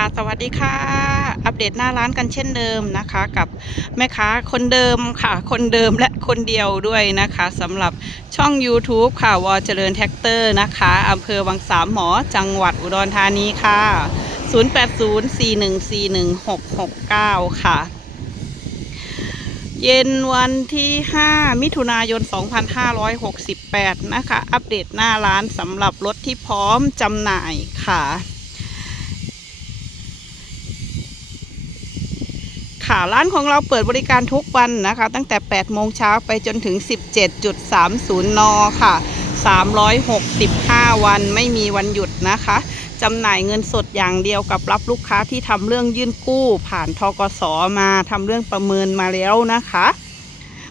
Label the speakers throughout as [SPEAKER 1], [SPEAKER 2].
[SPEAKER 1] ค่ะ สวัสดีค่ะ อัปเดตหน้าร้านกันเช่นเดิมนะคะ กับแม่ค้าคนเดิมค่ะ คนเดิมและคนเดียวด้วยนะคะสำหรับช่อง YouTube ค่ะวอเจริญแท็กเตอร์นะคะอำเภอวังสามหมอจังหวัดอุดรธานีค่ะ 0804141669 ค่ะเย็นวันที่ 5 มิถุนายน 2568 นะคะ อัปเดตหน้าร้านสำหรับรถที่พร้อมจำหน่ายค่ะ ค่ะ ร้านของเราเปิดบริการทุกวันนะคะ ตั้งแต่ 8 โมงเช้าไปจนถึง 17.30 น ค่ะ 365 วันไม่มีวันหยุดนะคะจำหน่ายเงินสดอย่างเดียวกับรับลูกค้าที่ทำเรื่องยื่นกู้ ผ่านทกสมาทำเรื่องประเมินมาแล้วนะคะ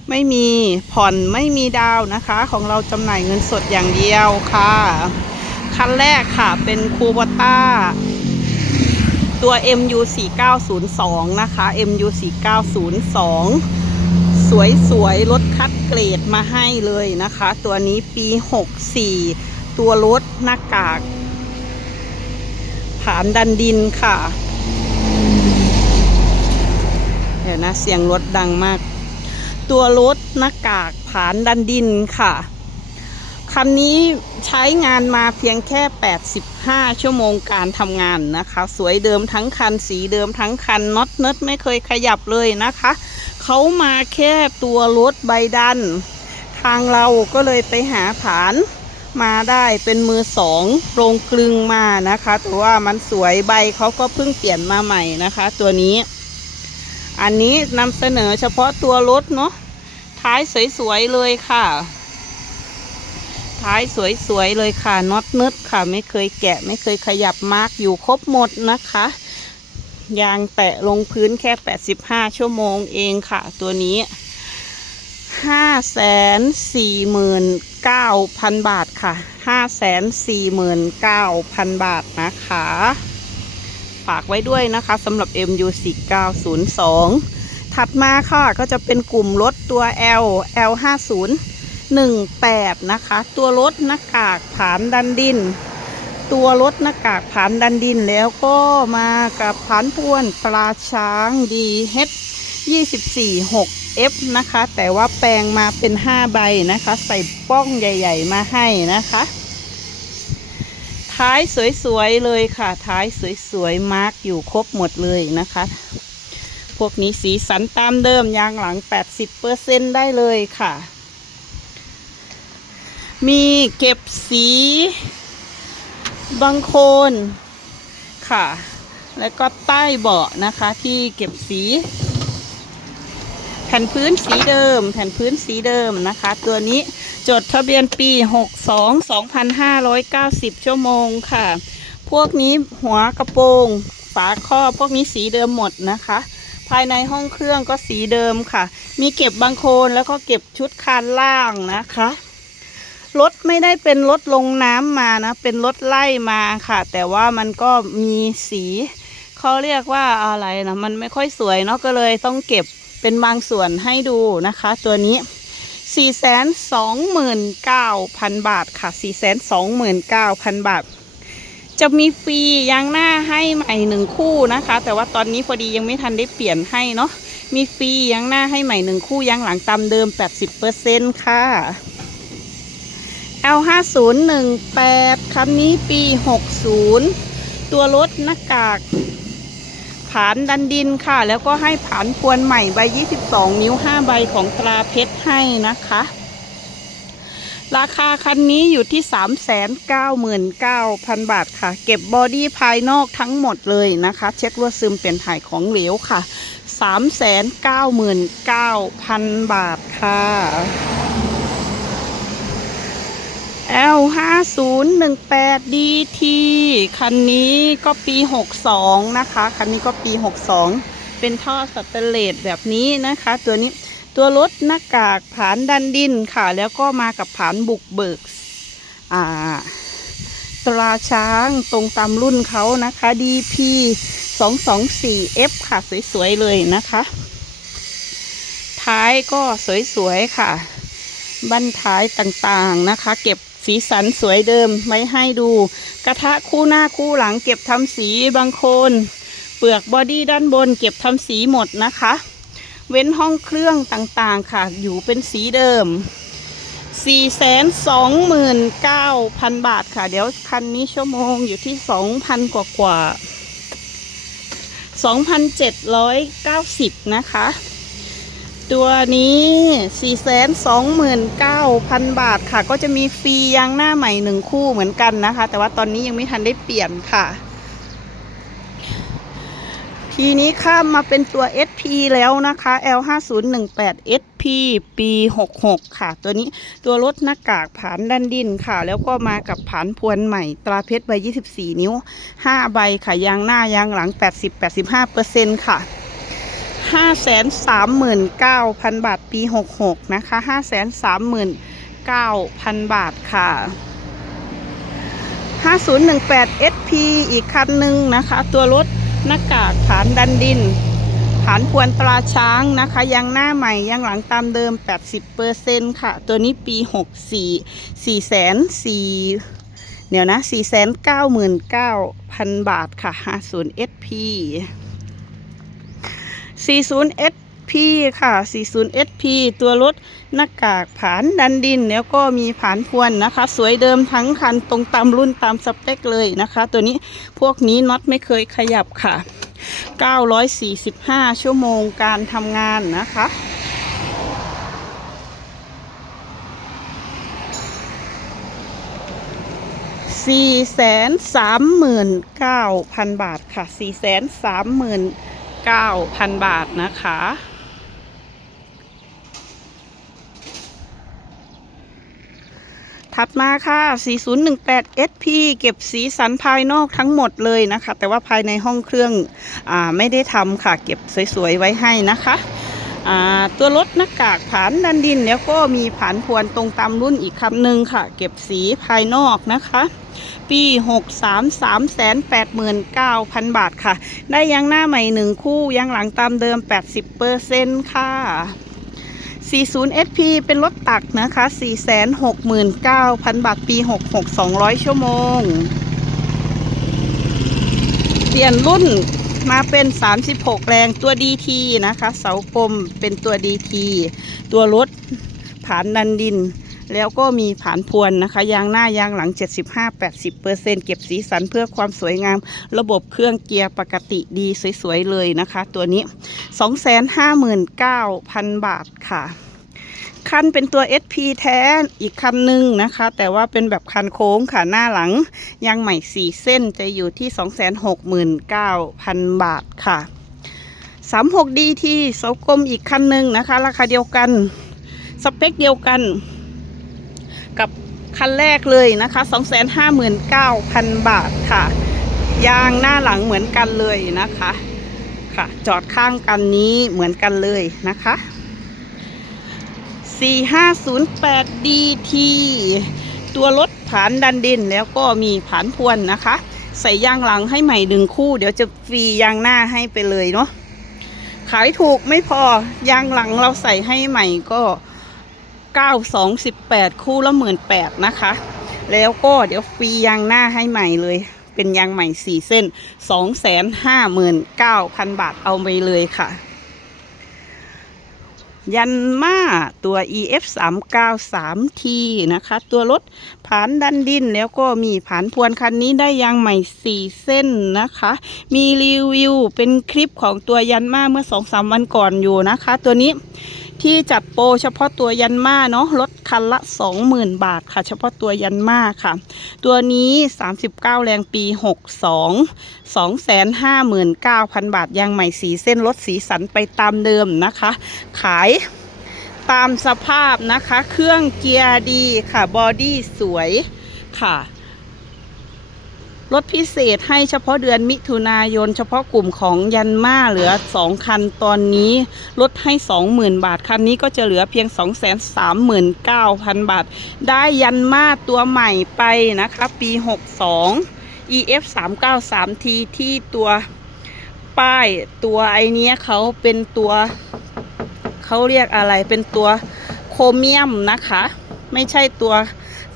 [SPEAKER 1] ไม่มีผ่อนไม่มีดาวนะคะ ของเราจำหน่ายเงินสดอย่างเดียวค่ะ คันแรกค่ะเป็นคูบต้า ตัว MU 4902นะคะ MU 4902 สวยๆรถคัดเกรดมาให้เลยนะคะ ตัวนี้ปี 64 ตัวรถหน้ากาก ผานดันดินค่ะ เดี๋ยวนะ เสียงรถดังมาก ตัวรถหน้ากากผานดันดินค่ะ คันนี้ใช้งานมาเพียงแค่ 85 ชั่วโมงการทำงานนะคะ สวยเดิมทั้งคัน สีเดิมทั้งคันน็อตเนิร์ดไม่เคยขยับเลยนะคะ เขามาแค่ตัวรถใบดัน ทางเราก็เลยไปหาผานมาได้เป็นมือสองโรงกลึงมานะคะ แต่ว่ามันสวยใบเขาก็เพิ่งเปลี่ยนมาใหม่นะคะ ตัวนี้ อันนี้นำเสนอเฉพาะตัวรถเนาะท้ายสวยๆเลยค่ะ ท้ายสวยๆเลยค่ะน็อตนึดค่ะ ไม่เคยแกะ ไม่เคยขยับมาร์กอยู่ครบหมดนะคะ ยางแตะลงพื้นแค่ 85 ชั่วโมงเองค่ะ ตัวนี้549,000บาทค่ะ549,000บาทนะคะ ฝากไว้ด้วยนะคะสำหรับ MU 4902ถัดมาค่ะก็จะเป็นกลุ่มรถตัว L L 50 18 นะคะ ตัวรถหน้ากากผานดันดิน ตัวรถหน้ากากผานดันดินแล้วก็มากับผานพวนปลาช้างดีเฮด24 6 F นะคะ แต่ว่าแปลงมาเป็น 5 ใบนะคะ ใส่ป้องใหญ่ ๆ มาให้นะคะ ท้ายสวยๆเลยค่ะ ท้ายสวยๆ มาร์กอยู่ครบหมดเลยนะคะ พวกนี้สีสันตามเดิมยางหลัง 80%ได้เลยค่ะ มีเก็บสีบางโคนค่ะ แล้วก็ใต้เบาะนะคะที่เก็บสี แผ่นพื้นสีเดิม แผ่นพื้นสีเดิมนะคะ ตัวนี้จดทะเบียนปี 62 2,590 ชั่วโมงค่ะ พวกนี้หัวกระโปรงฝาครอบพวกนี้สีเดิมหมดนะคะ ภายในห้องเครื่องก็สีเดิมค่ะ มีเก็บบางโคนแล้วก็เก็บชุดคานล่างนะคะ รถไม่ได้เป็นรถลงน้ำมานะ เป็นรถไล่มาค่ะ แต่ว่ามันก็มีสีเขาเรียกว่าอะไรนะมันไม่ค่อยสวยเนาะก็เลยต้องเก็บเป็นบางส่วนให้ดูนะคะ ตัวนี้ 429,000 บาทค่ะ 429,000 บาท จะมีฟรียางหน้าให้ใหม่หนึ่งคู่นะคะ แต่ว่าตอนนี้พอดียังไม่ทันได้เปลี่ยนให้เนาะมีฟรียางหน้าให้ใหม่หนึ่งคู่ยางหลังตามเดิม 80%ค่ะ L 5 0 1 8คันนี้ปี 60 ตัวรถหน้ากาก ผานดันดินค่ะ แล้วก็ให้ผานพวนใหม่ใบ 22 นิ้ว 5 ใบของตราเพชรให้นะคะ ราคาคันนี้อยู่ที่ 399,000 บาทค่ะ เก็บบอดี้ภายนอกทั้งหมดเลยนะคะ เช็ครั่วซึมเปลี่ยนถ่ายของเหลวค่ะ 399,000 บาทค่ะ 5 0 1 8 DT คันนี้ก็ปี 62 นะคะ คันนี้ก็ปี 62 เป็นท่อสแตเลสแบบนี้นะคะ ตัวนี้ตัวรถหน้ากากผานดันดินค่ะ แล้วก็มากับผานบุกเบิกอ่าตราช้างตรงตามรุ่นเขานะคะ DP 224F ค่ะสวยๆเลยนะคะ ท้ายก็สวยๆค่ะ บั้นท้ายต่างๆนะคะ เก็บ สีสันสวยเดิมไว้ให้ดู กระทะคู่หน้าคู่หลังเก็บทำสีบางโคนเปลือกบอดี้ด้านบนเก็บทำสีหมดนะคะ เว้นห้องเครื่องต่างๆค่ะ อยู่เป็นสีเดิม 429,000 บาทค่ะ เดี๋ยวคันนี้ชั่วโมงอยู่ที่ 2,000 กว่ากว่า2,790 นะคะ ตัวนี้ 429,000 บาทค่ะ ก็จะมีฟรียางหน้าใหม่หนึ่งคู่เหมือนกันนะคะ แต่ว่าตอนนี้ยังไม่ทันได้เปลี่ยนค่ะ ทีนี้ข้ามมาเป็นตัว SP แล้วนะคะ L5018 SP ปี 66 ค่ะ ตัวนี้ตัวรถหน้ากากผานดันดินค่ะ แล้วก็มากับผานพวนใหม่ ตราเพชรใบ 24 นิ้ว 5 ใบค่ะ ยางหน้ายางหลัง 80-85%ค่ะ 539,000บาทปี66นะคะ539,000บาทค่ะ5018 SP อีกคันหนึ่งนะคะ ตัวรถหน้ากากฐานดันดินฐานพวนตราช้างนะคะยางหน้าใหม่ยางหลังตามเดิม 80%ค่ะ ตัวนี้ปี 64 4 4 0เดี๋ยวนะ499,000 บาทค่ะ 50 SP 40 SP ค่ะ 40 SP ตัวรถหน้ากากผานดันดิน แล้วก็มีผานพวนนะคะ สวยเดิมทั้งคันตรงตามรุ่นตามสเปคเลยนะคะ ตัวนี้พวกนี้น็อตไม่เคยขยับค่ะ 945 ชั่วโมงการทำงานนะคะสี่แสนสามหมื่นเก้าพันบาทค่ะสี่แสนสา มหมื่นเก้าพันบาทนะคะ ถัดมาค่ะ 4018 SP เก็บสีสันภายนอกทั้งหมดเลยนะคะ แต่ว่าภายในห้องเครื่องอไม่ได้ทำค่ะ เก็บสวย ๆ ไว้ให้นะคะ ตัวรถหน้ากากผานดันดินแล้วก็มีผานพวนตรงตามรุ่นอีกคำหนึ่งค่ะ เก็บสีภายนอกนะคะ ปี 63 389,000 บาทค่ะ ได้ยางหน้าใหม่หนึ่งคู่ยางหลังตามเดิม 80%ค่ะ 40 SP เป็นรถตักนะคะ 469,000 บาท ปี 66 200 ชั่วโมง เปลี่ยนรุ่น มาเป็น 36 แรงตัว DT นะคะ เสากลมเป็นตัว DT ตัวรถผานดันดิน แล้วก็มีผานพวนนะคะ ยางหน้ายางหลัง 75-80%เก็บสีสันเพื่อความสวยงาม ระบบเครื่องเกียร์ปกติดีสวย ๆ เลยนะคะ ตัวนี้ 259,000 บาทค่ะ คันเป็นตัว SP แท้อีกคันหนึ่งนะคะ แต่ว่าเป็นแบบคันโค้งค่ะหน้าหลังยางใหม่ 4 เส้นจะอยู่ที่ 269,000 บาทค่ะ 36 DT เสากลมอีกคันหนึ่งนะคะ ราคาเดียวกัน สเปคเดียวกัน กับคันแรกเลยนะคะ 259,000 บาทค่ะ ยางหน้าหลังเหมือนกันเลยนะคะค่ะจอดข้างกันนี้เหมือนกันเลยนะคะ 4508 DT ตัวรถผานดันดินแล้วก็มีผานพวนนะคะ ใส่ยางหลังให้ใหม่หนึ่งคู่ เดี๋ยวจะฟรียางหน้าให้ไปเลยเนาะขายถูกไม่พอยางหลังเราใส่ให้ใหม่ก็9 2 18 คู่ละหมื่นแปดนะคะ แล้วก็เดี๋ยวฟรียางหน้าให้ใหม่เลย เป็นยางใหม่ 4 เส้น 259,000 บาทเอาไปเลยค่ะ ยันมาตัว EF 3 9 3 T นะคะ ตัวรถผานดันดินแล้วก็มีผานพวนคันนี้ได้ยางใหม่ 4 เส้นนะคะ มีรีวิวเป็นคลิปของตัวยันมาเมื่อ 2-3 วันก่อนอยู่นะคะ ตัวนี้ ที่จัดโปรเฉพาะตัวยันมาเนาะลดคันละ 20,000 บาทค่ะ เฉพาะตัวยันมาค่ะ ตัวนี้ 39 แรงปี 62 259,000 บาทยางใหม่สีเส้นลดสีสันไปตามเดิมนะคะ ขายตามสภาพนะคะ เครื่องเกียร์ดีค่ะ บอดี้สวยค่ะ ลดพิเศษให้เฉพาะเดือนมิถุนายน เฉพาะกลุ่มของยันมาเหลือ 2 คันตอนนี้ ลดให้ 20,000 บาท คันนี้ก็จะเหลือเพียง 239,000 บาท ได้ยันมาตัวใหม่ไปนะคะ ปี 62 EF 393 T ที่ตัวป้ายตัวไอเนี้ยเขาเป็นตัวเขาเรียกอะไรเป็นตัวโครเมียมนะคะ ไม่ใช่ตัว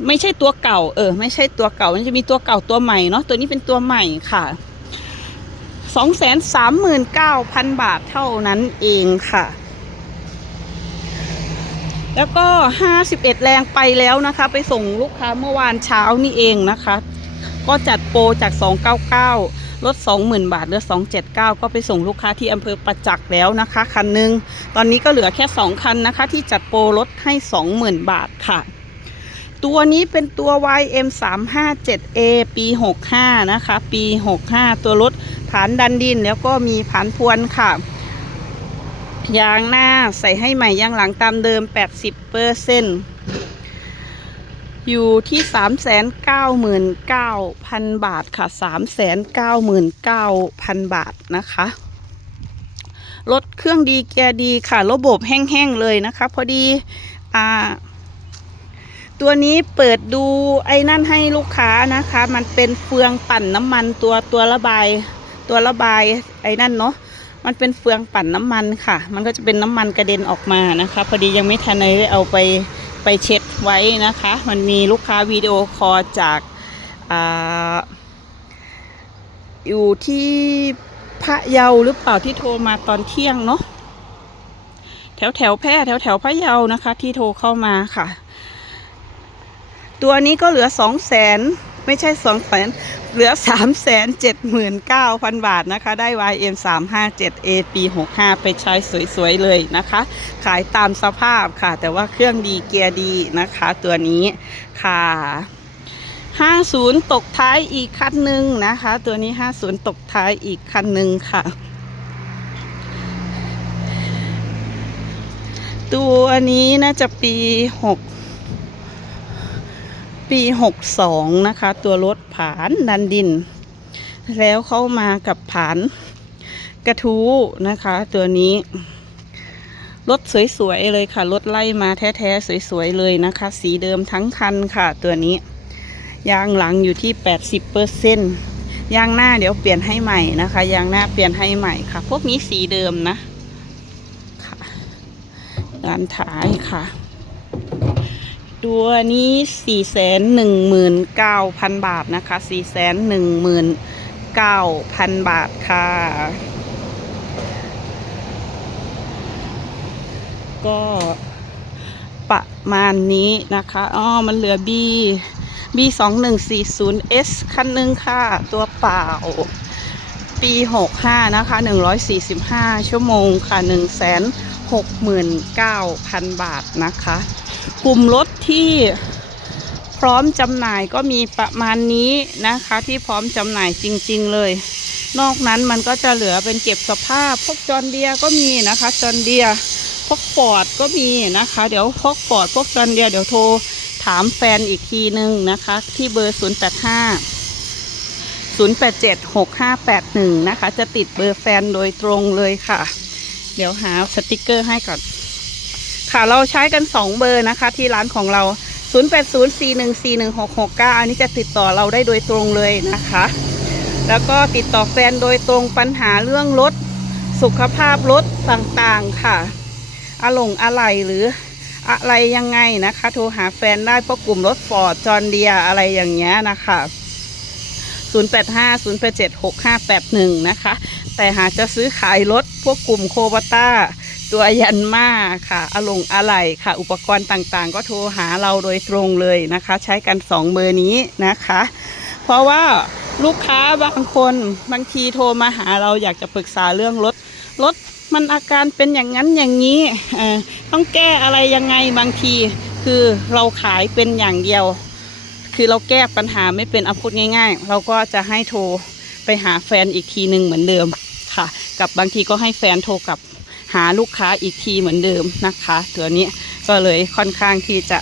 [SPEAKER 1] ไม่ใช่ตัวเก่า เออ ไม่ใช่ตัวเก่า มันจะมีตัวเก่าตัวใหม่เนาะตัวนี้เป็นตัวใหม่ค่ะ239,000บาทเท่านั้นเองค่ะ แล้วก็51แรงไปแล้วนะคะ ไปส่งลูกค้าเมื่อวานเช้านี่เองนะคะ ก็จัดโปรจาก299ลด 20,000 บาทเหลือ 279 ก็ไปส่งลูกค้าที่อำเภอประจักษ์แล้วนะคะ คันหนึง ตอนนี้ก็เหลือแค่ 2 คันนะคะ ที่จัดโปรลดให้ 20,000 บาทค่ะ ตัวนี้เป็นตัว YM 3 5 7 A ปี 65 นะคะ ปี 65 ตัวรถผานดันดินแล้วก็มีผานพวนค่ะ ยางหน้าใส่ให้ใหม่ยางหลังตามเดิม 80เปอร์เซ็นอยู่ที่ 399,000 บาทค่ะ 399,000 บาทนะคะ รถเครื่องดีเกียร์ดีค่ะ ระบบแห้งๆเลยนะคะ พอดี อ่า ตัวนี้เปิดดูไอ้นั่นให้ลูกค้านะคะ มันเป็นเฟืองปั่นน้ำมันตัวตัวระบาย ตัวระบายไอ้นั่นเนาะมันเป็นเฟืองปั่นน้ำมันค่ะ มันก็จะเป็นน้ำมันกระเด็นออกมานะคะ พอดียังไม่ทันได้เอาไปไปเช็ดไว้นะคะ มันมีลูกค้าวิดีโอคอลจากอ่าอยู่ที่พระเยาหรือเปล่าที่โทรมาตอนเที่ยงเนาะแถวแถวแพร่แถวแถวพระเยานะคะ ที่โทรเข้ามาค่ะ ตัวนี้ก็เหลือสองแสนไม่ใช่สองแสนเหลือสามแสนเจ็ดหมื่นเก้าพันบาทนะคะ ได้ YM 3 5 7 A ปี65ไปใช้สวยๆเลยนะคะ ขายตามสภาพค่ะ แต่ว่าเครื่องดีเกียร์ดีนะคะ ตัวนี้ค่ะ50ตกท้ายอีกคันหนึ่งนะคะ ตัวนี้50ตกท้ายอีกคันหนึ่งค่ะตัวนี้น่าจะปี6 ปี 62 นะคะ ตัวรถผานดันดิน แล้วเข้ามากับผานกระทู้นะคะ ตัวนี้รถสวยๆเลยค่ะรถไล่มาแท้ๆสวยๆเลยนะคะ สีเดิมทั้งคันค่ะ ตัวนี้ ยางหลังอยู่ที่ 80เปอร์เซ็นยางหน้าเดี๋ยวเปลี่ยนให้ใหม่นะคะ ยางหน้าเปลี่ยนให้ใหม่ค่ะ พวกนี้สีเดิมนะค่ะด้านท้ายค่ะ ตัวนี้สี่แสนหนึ่งหมื่นเก้าพันบาทนะคะสี่แสนหนึ่งหมื่นเก้าพันบาทค่ะ ก็ประมาณนี้นะคะอ๋อมันเหลือ B B สองหนึ่งสี่ศูนย์ S คันหนึ่งค่ะ ตัวเปล่า ปี65นะคะ145ชั่วโมงค่ะ169,000บาทนะคะกลุ่มรถ ที่พร้อมจำหน่ายก็มีประมาณนี้นะคะ ที่พร้อมจำหน่ายจริง ๆ เลย นอกนั้นมันก็จะเหลือเป็นเก็บสภาพ พวกจอนเดียก็มีนะคะ จอนเดียพวกฟอร์ดก็มีนะคะ เดี๋ยวพวกฟอร์ดพวกจอนเดียเดี๋ยวโทรถามแฟนอีกทีนึงนะคะ ที่เบอร์ 085 087 6581นะคะ จะติดเบอร์แฟนโดยตรงเลยค่ะ เดี๋ยวหาสติกเกอร์ให้ก่อน ค่ะเราใช้กัน 2 เบอร์นะคะ ที่ร้านของเรา 0804141669 อันนี้จะติดต่อเราได้โดยตรงเลยนะคะ แล้วก็ติดต่อแฟนโดยตรงปัญหาเรื่องรถสุขภาพรถต่างๆค่ะอะหลงอะไรหรืออะไรยังไงนะคะ โทรหาแฟนได้เพราะกลุ่มรถฟอร์ดจอนเดียอะไรอย่างเงี้ยนะคะ 085 087 6581 นะคะ แต่หากจะซื้อขายรถพวกกลุ่มโควต้า ตัวยันมาค่ะอะลงอะไหล่ค่ะ อุปกรณ์ต่างๆ ก็โทรหาเราโดยตรงเลยนะคะ ใช้กัน 2 เบอร์นี้นะคะ เพราะว่าลูกค้าบางคนบางทีโทรมาหาเราอยากจะปรึกษาเรื่องรถรถมันอาการเป็นอย่างนั้นอย่างนี้ต้องแก้อะไรยังไงบางทีคือเราขายเป็นอย่างเดียว คือเราแก้ปัญหาไม่เป็นอาพูดง่าย ๆ เราก็จะให้โทรไปหาแฟนอีกทีหนึ่งเหมือนเดิมค่ะ กับบางทีก็ให้แฟนโทรกลับ หาลูกค้าอีกทีเหมือนเดิมนะคะ ตัวนี้ก็เลยค่อนข้างที่จะ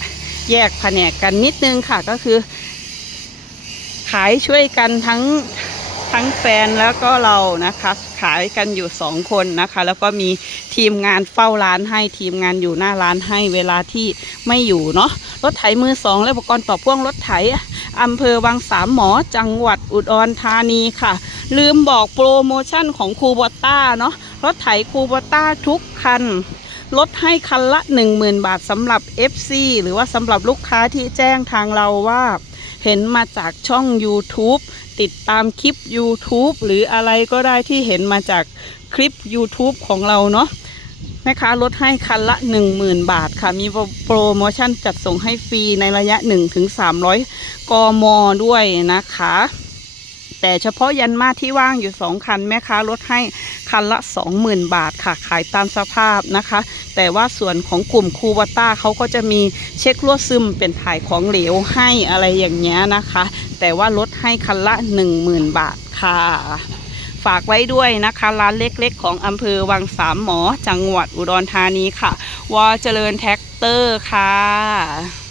[SPEAKER 1] แยกแผนกกันนิดนึงค่ะก็คือ ขายช่วยกันทั้งทั้งแฟนแล้วก็เรานะคะ ขายกันอยู่สองคนนะคะ แล้วก็มีทีมงานเฝ้าร้านให้ทีมงานอยู่หน้าร้านให้เวลาที่ไม่อยู่เนาะรถไถมือสองและอุปกรณ์ต่อพ่วงรถไถอำเภอวังสามหมอจังหวัดอุดรธานีค่ะ ลืมบอกโปรโมชั่นของคูบอต้าเนาะรถไถคูบอต้าทุกคันลดให้คันละ 10,000 บาทสำหรับ FC หรือว่าสำหรับลูกค้าที่แจ้งทางเราว่า เห็นมาจากช่อง YouTube ติดตามคลิป YouTube หรืออะไรก็ได้ที่เห็นมาจากคลิป YouTube ของเราเนาะแม่ค้าลดให้คันละ 10,000 บาทค่ะ มีโปรโมชั่นจัดส่งให้ฟรีในระยะ 1-300 กมด้วยนะคะ แต่เฉพาะยันมาที่ว่างอยู่ 2 คันแม่ค้าลดให้คันละ 20,000 บาทค่ะ ขายตามสภาพนะคะ แต่ว่าส่วนของกลุ่มคูวาต้าเขาก็จะมีเช็ครั่วซึมเป็นถ่ายของเหลวให้อะไรอย่างเงี้ยนะคะ แต่ว่าลดให้คันละ 10,000 บาทค่ะฝากไว้ด้วยนะคะ ร้านเล็กๆ ของอำเภอวังสามหมอจังหวัดอุดรธานีค่ะ วอเจริญแท็กเตอร์ค่ะ